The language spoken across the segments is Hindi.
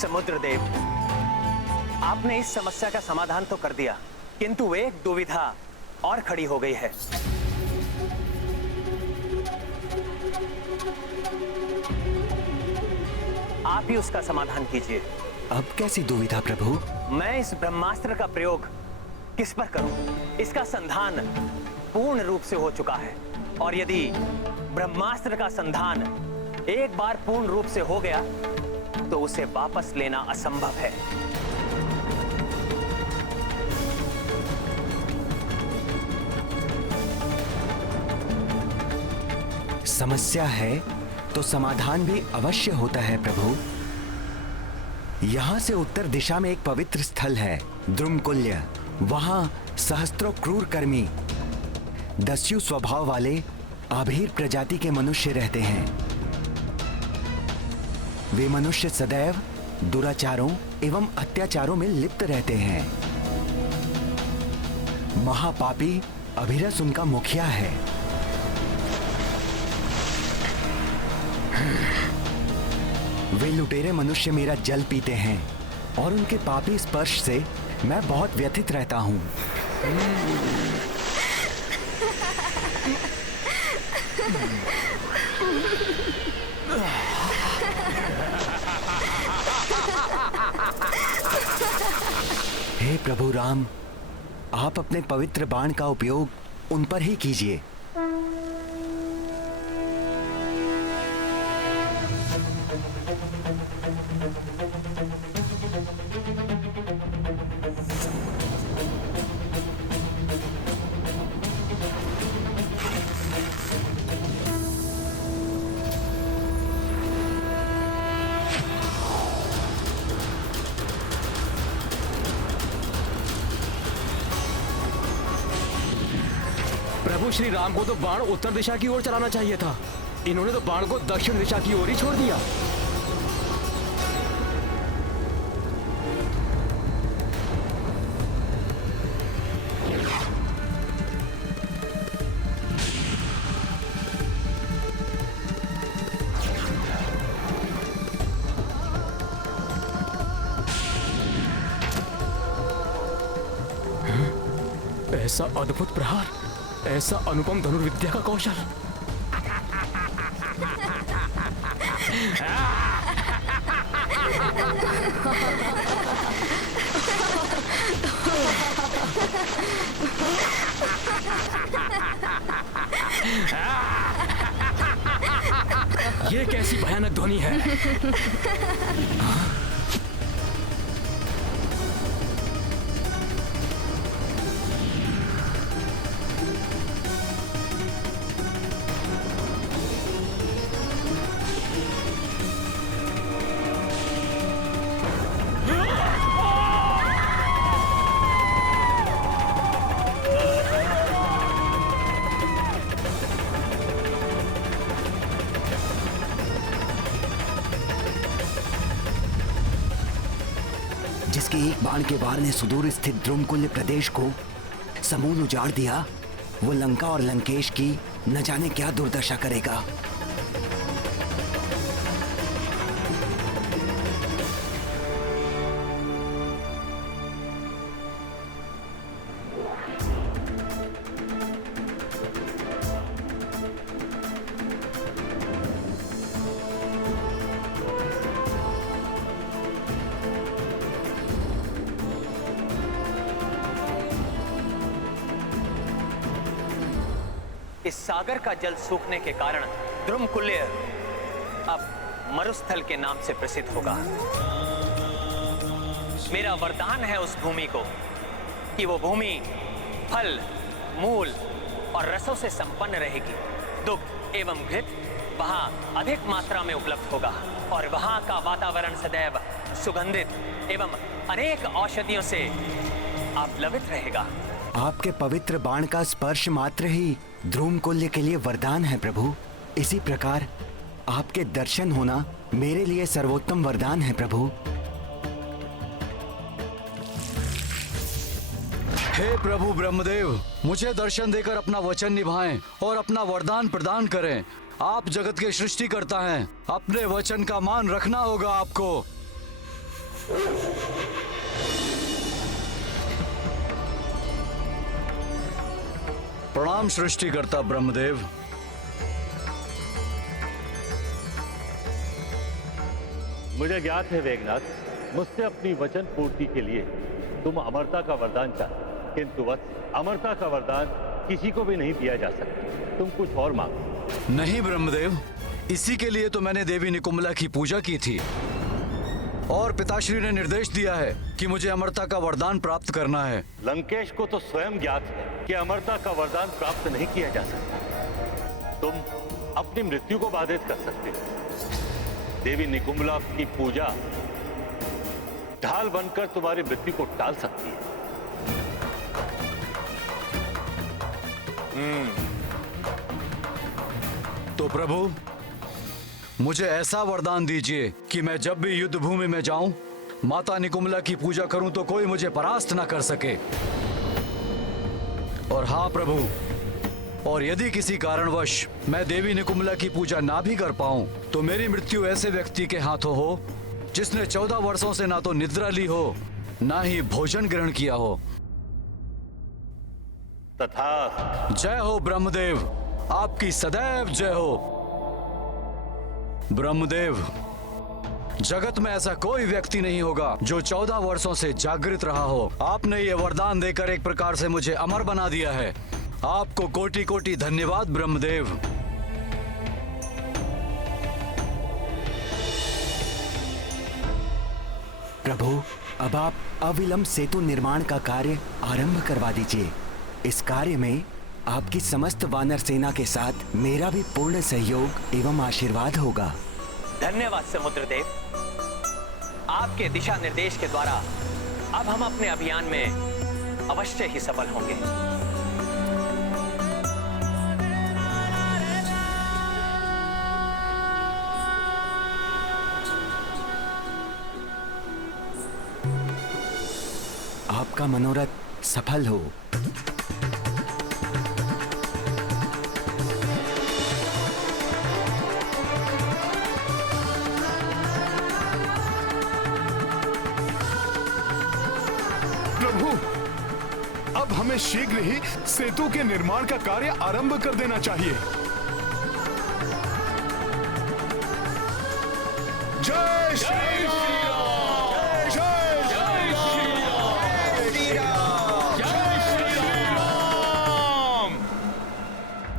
समुद्र देव, आपने इस समस्या का समाधान तो कर दिया, किंतु एक दुविधा और खड़ी हो गई है। आप ही उसका समाधान कीजिए। अब कैसी दुविधा प्रभु? मैं इस ब्रह्मास्त्र का प्रयोग किस पर करूं? इसका संधान पूर्ण रूप से हो चुका है, और यदि ब्रह्मास्त्र का संधान एक बार पूर्ण रूप से हो गया तो उसे वापस लेना असंभव है। समस्या है तो समाधान भी अवश्य होता है प्रभु। यहाँ से उत्तर दिशा में एक पवित्र स्थल है, द्रुमकुल्य। वहां सहस्त्रों क्रूर कर्मी, दस्यु स्वभाव वाले आभीर प्रजाति के मनुष्य रहते हैं। वे मनुष्य सदैव दुराचारों एवं अत्याचारों में लिप्त रहते हैं। महापापी अभिरस उनका मुखिया है। वे लुटेरे मनुष्य मेरा जल पीते हैं और उनके पापी स्पर्श से मैं बहुत व्यथित रहता हूं। हे प्रभु राम, आप अपने पवित्र बाण का उपयोग उन पर ही कीजिए। प्रभु श्री राम को तो बाण उत्तर दिशा की ओर चलाना चाहिए था, इन्होंने तो बाण को दक्षिण दिशा की ओर ही छोड़ दिया। ऐसा अद्भुत प्रहार, ऐसा अनुपम धनुर्विद्या का कौशल। ये कैसी भयानक ध्वनि है? जिसके एक बाण के वार ने सुदूर स्थित द्रुमकुल्य प्रदेश को समूल उजाड़ दिया, वो लंका और लंकेश की न जाने क्या दुर्दशा करेगा। इस सागर का जल सूखने के कारण द्रुमकुल्य अब मरुस्थल के नाम से प्रसिद्ध होगा। मेरा वरदान है उस भूमि को कि वो भूमि फल, मूल और रसों से संपन्न रहेगी। दुग्ध एवं घृत वहां अधिक मात्रा में उपलब्ध होगा और वहां का वातावरण सदैव सुगंधित एवं अनेक औषधियों से आप्लावित रहेगा। आपके पवित्र बाण का स्पर्श मात्र ही द्रुमकुल्य के लिए वरदान है प्रभु। इसी प्रकार आपके दर्शन होना मेरे लिए सर्वोत्तम वरदान है प्रभु। हे प्रभु ब्रह्मदेव, मुझे दर्शन देकर अपना वचन निभाएं और अपना वरदान प्रदान करें। आप जगत के सृष्टिकर्ता हैं, अपने वचन का मान रखना होगा आपको। प्रणाम सृष्टिकर्ता ब्रह्मदेव। मुझे ज्ञात है वेगनाथ, मुझसे अपनी वचन पूर्ति के लिए तुम अमरता का वरदान चाहते, किंतु वत्स अमरता का वरदान किसी को भी नहीं दिया जा सकता। तुम कुछ और मांगो। नहीं ब्रह्मदेव, इसी के लिए तो मैंने देवी निकुंभला की पूजा की थी और पिताश्री ने निर्देश दिया है कि मुझे अमरता का वरदान प्राप्त करना है। लंकेश को तो स्वयं ज्ञात है कि अमरता का वरदान प्राप्त नहीं किया जा सकता। तुम अपनी मृत्यु को बाधित कर सकते हो। देवी निकुंभला की पूजा ढाल बनकर तुम्हारी मृत्यु को टाल सकती है। तो प्रभु, मुझे ऐसा वरदान दीजिए कि मैं जब भी युद्ध भूमि में जाऊं, माता निकुंभला की पूजा करूं तो कोई मुझे परास्त न कर सके। और हाँ प्रभु, और यदि किसी कारणवश मैं देवी निकुंभला की पूजा ना भी कर पाऊं, तो मेरी मृत्यु ऐसे व्यक्ति के हाथों हो जिसने 14 वर्षों से ना तो निद्रा ली हो, ना ही भोजन ग्रहण किया हो। तथा जय हो ब्रह्मदेव, आपकी सदैव जय हो। ब्रह्मदेव, जगत में ऐसा कोई व्यक्ति नहीं होगा जो 14 वर्षों से जागृत रहा हो। आपने ये वरदान देकर एक प्रकार से मुझे अमर बना दिया है। आपको कोटि कोटि धन्यवाद ब्रह्मदेव। प्रभु, अब आप अविलंब सेतु निर्माण का कार्य आरंभ करवा दीजिए। इस कार्य में आपकी समस्त वानर सेना के साथ मेरा भी पूर्ण सहयोग एवं आशीर्वाद होगा। धन्यवाद समुद्रदेव। आपके दिशा निर्देश के द्वारा अब हम अपने अभियान में अवश्य ही सफल होंगे। आपका मनोरथ सफल हो। प्रभु, अब हमें शीघ्र ही सेतु के निर्माण का कार्य आरंभ कर देना चाहिए। जय श्री राम! जय श्री राम! जय श्री राम!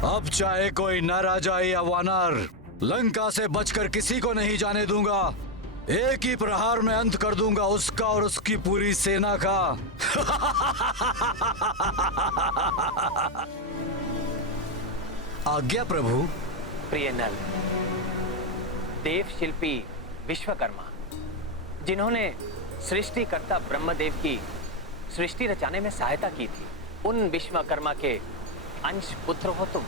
अब चाहे कोई न राजा या वानर, लंका से बचकर किसी को नहीं जाने दूंगा। एक ही प्रहार में अंत कर दूंगा उसका और उसकी पूरी सेना का। आज्ञा प्रभु। प्रिय नल, देव शिल्पी विश्वकर्मा, जिन्होंने सृष्टिकर्ता ब्रह्मदेव की सृष्टि रचाने में सहायता की थी, उन विश्वकर्मा के अंश पुत्र हो तुम।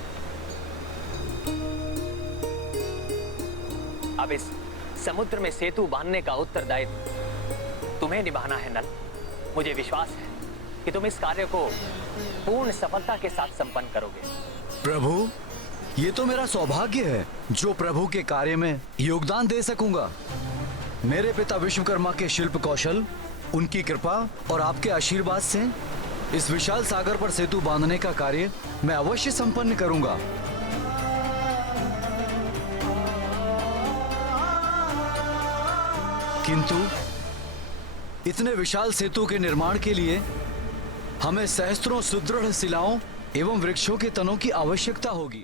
अब इस समुद्र में सेतु बांधने का उत्तरदायित्व तुम्हें निभाना है नल। मुझे विश्वास है कि तुम इस कार्य को पूर्ण सफलता के साथ संपन्न करोगे। प्रभु, ये तो मेरा सौभाग्य है जो प्रभु के कार्य में योगदान दे सकूंगा। मेरे पिता विश्वकर्मा के शिल्प कौशल, उनकी कृपा और आपके आशीर्वाद से इस विशाल सागर पर सेतु बांधने का कार्य मैं अवश्य संपन्न करूंगा। किंतु इतने विशाल सेतु के निर्माण के लिए हमें सहस्त्रों सुदृढ़ शिलाओं एवं वृक्षों के तनों की आवश्यकता होगी।